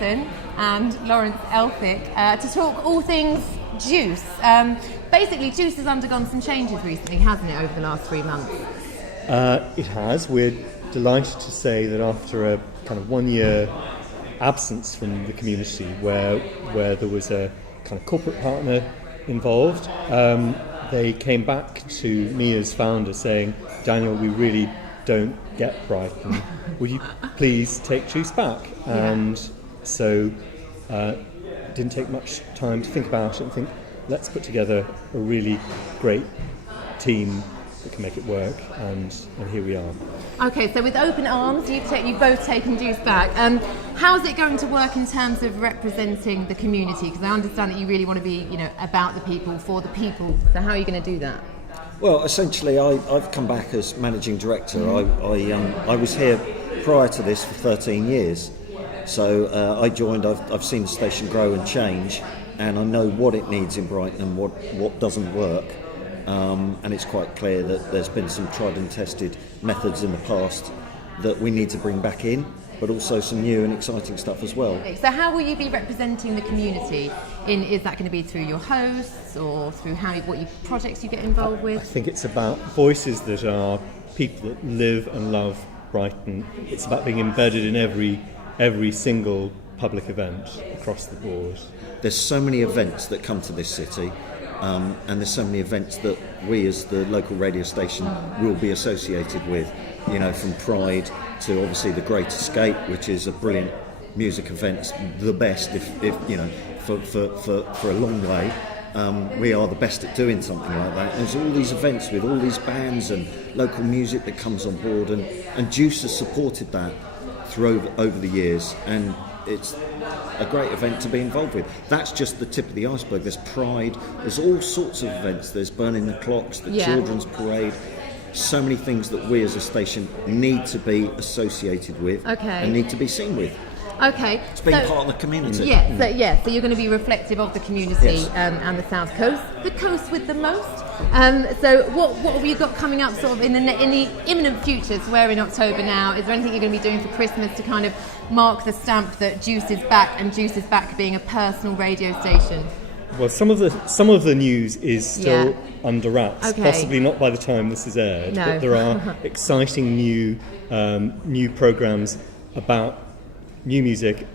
Brighton and Lawrence Elphick to talk all things Juice. Basically, Juice has undergone some changes recently, hasn't it, over the last 3 months? It has. We're delighted to say that after a kind of 1 year absence from the community where there was a kind of corporate partner involved, they came back to me as founder saying, Daniel, we really don't get Brighton. Would you please take Juice back? And so it didn't take much time to think about it and think, let's put together a really great team that can make it work, and here we are. Okay, so with open arms, you've both taken Juice back. How's it going to work in terms of representing the community? Because I understand that you really want to be, about the people, for the people. So how are you going to do that? Well, essentially, I've come back as managing director. I was here prior to this for 13 years. So I joined. I've seen the station grow and change, and I know what it needs in Brighton and what doesn't work. And it's quite clear that there's been some tried and tested methods in the past that we need to bring back in, but also some new and exciting stuff as well. So how will you be representing the community? Is that going to be through your hosts or through what projects you get involved with? I think it's about voices that are people that live and love Brighton. It's about being embedded in every single public event across the board. There's so many events that come to this city. And there's so many events that we as the local radio station will be associated with, from Pride to obviously the Great Escape, which is a brilliant music event, the best if for a long way. We are the best at doing something like that. And there's all these events with all these bands and local music that comes on board, and Juice has supported that over the years, and it's a great event to be involved with. That's just the tip of the iceberg. There's Pride, there's all sorts of events. There's Burning the Clocks, the Children's Parade. So many things that we as a station need to be associated with and need to be seen with. Okay. It's being part of the community. So you're going to be reflective of the community and the South Coast, the coast with the most. So what have you got coming up sort of in the imminent future? So we're in October now. Is there anything you're going to be doing for Christmas to kind of mark the stamp that Juice is back, and Juice is back being a personal radio station? Well, some of the news is still under wraps. Possibly not by the time this is aired. No. But there are exciting new programmes about new music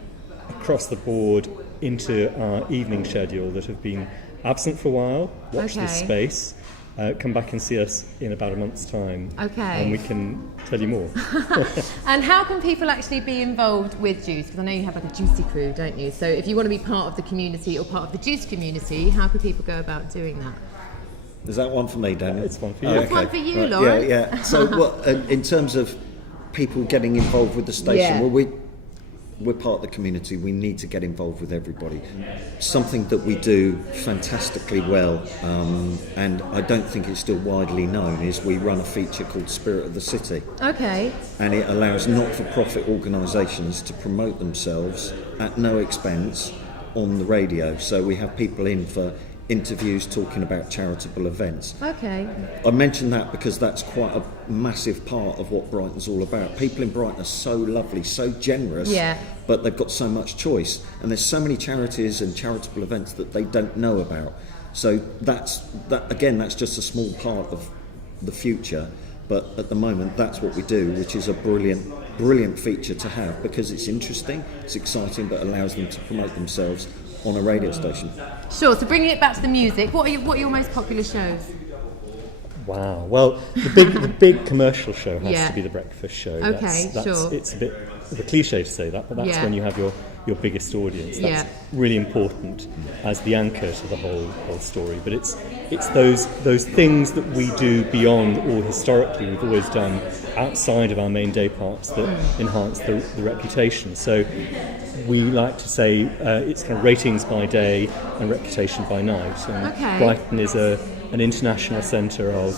across the board into our evening schedule that have been absent for a while. Watch this space. Come back and see us in about a month's time. And we can tell you more. And how can people actually be involved with Juice? Because I know you have like a Juicy crew, don't you? So if you want to be part of the community or part of the Juice community, how can people go about doing that? Is that one for me, Daniel? It's one for you. It's one for you, Lauren. Yeah. So in terms of people getting involved with the station, we're part of the community. We need to get involved with everybody. Something that we do fantastically well, and I don't think it's still widely known, is we run a feature called Spirit of the City. Okay. And it allows not-for-profit organisations to promote themselves at no expense on the radio. So we have people in for interviews talking about charitable events. Okay. I mention that because that's quite a massive part of what Brighton's all about. People in Brighton are so lovely, so generous, but they've got so much choice, and there's so many charities and charitable events that they don't know about. So that's just a small part of the future, but at the moment that's what we do, which is a brilliant feature to have, because it's interesting, it's exciting, but allows them to promote themselves on a radio station. Sure, so bringing it back to the music, what are your most popular shows? Wow, well, the big commercial show has to be the breakfast show. Okay, sure. It's a bit of a cliche to say that, but that's when you have your biggest audience. That's really important as the anchor to the whole story. But it's those things that we do beyond, or historically we've always done outside of our main day parts, that enhance the reputation. So we like to say it's kind of ratings by day and reputation by night. And Brighton is an international centre of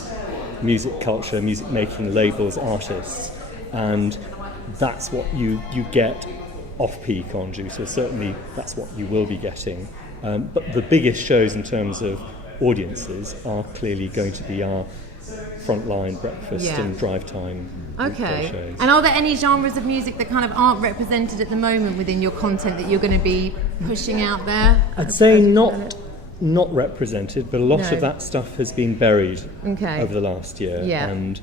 music culture, music making, labels, artists, and that's what you get off-peak on Juice, or certainly that's what you will be getting. But the biggest shows in terms of audiences are clearly going to be our frontline breakfast Yeah. and drive time weekday Okay. shows. And are there any genres of music that kind of aren't represented at the moment within your content that you're going to be pushing out there? I'd say not represented, but a lot No. of that stuff has been buried Okay. over the last year, Yeah. and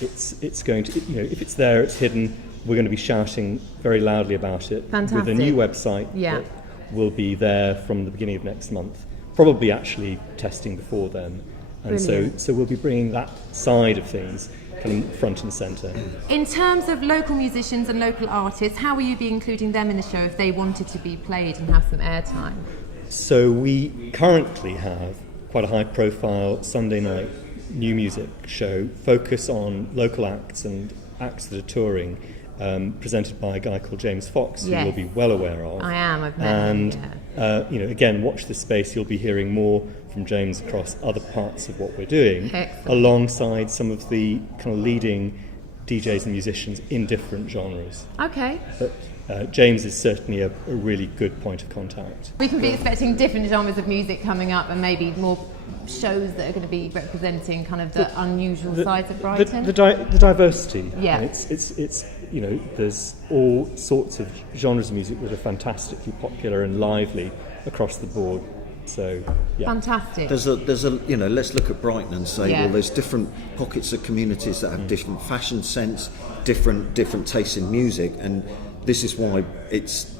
it's going to, if it's there, it's hidden. We're going to be shouting very loudly about it with a Fantastic. new website Yeah. that will be there from the beginning of next month. Probably actually testing before then, and Brilliant. so we'll be bringing that side of things kind of front and centre. In terms of local musicians and local artists, how will you be including them in the show if they wanted to be played and have some airtime? So we currently have quite a high-profile Sunday night new music show, focus on local acts and acts that are touring, presented by a guy called James Fox, who Yes. you'll be well aware of. I am, I've met And him, yeah. again, watch this space. You'll be hearing more from James across other parts of what we're doing, Excellent. alongside some of the kind of leading DJs and musicians in different genres. Okay. But James is certainly a really good point of contact. We can be expecting different genres of music coming up and maybe more shows that are going to be representing kind of the unusual sides of Brighton. The diversity. Yeah. It's there's all sorts of genres of music that are fantastically popular and lively across the board. So yeah. Fantastic. There's a let's look at Brighton and say, Yeah. well, there's different pockets of communities that have different fashion sense, different tastes in music, and this is why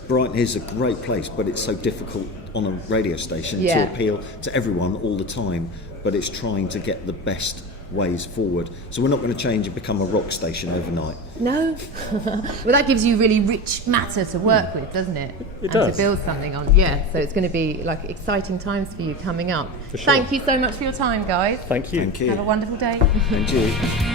Brighton is a great place, but it's so difficult on a radio station Yeah. to appeal to everyone all the time. But it's trying to get the best ways forward. So we're not going to change and become a rock station overnight. No. Well, that gives you really rich matter to work with, doesn't it? It and does. to build something on. Yeah. So it's going to be like exciting times for you coming up. For sure. Thank you so much for your time, guys. Thank you. Thank you. Have a wonderful day. Thank you.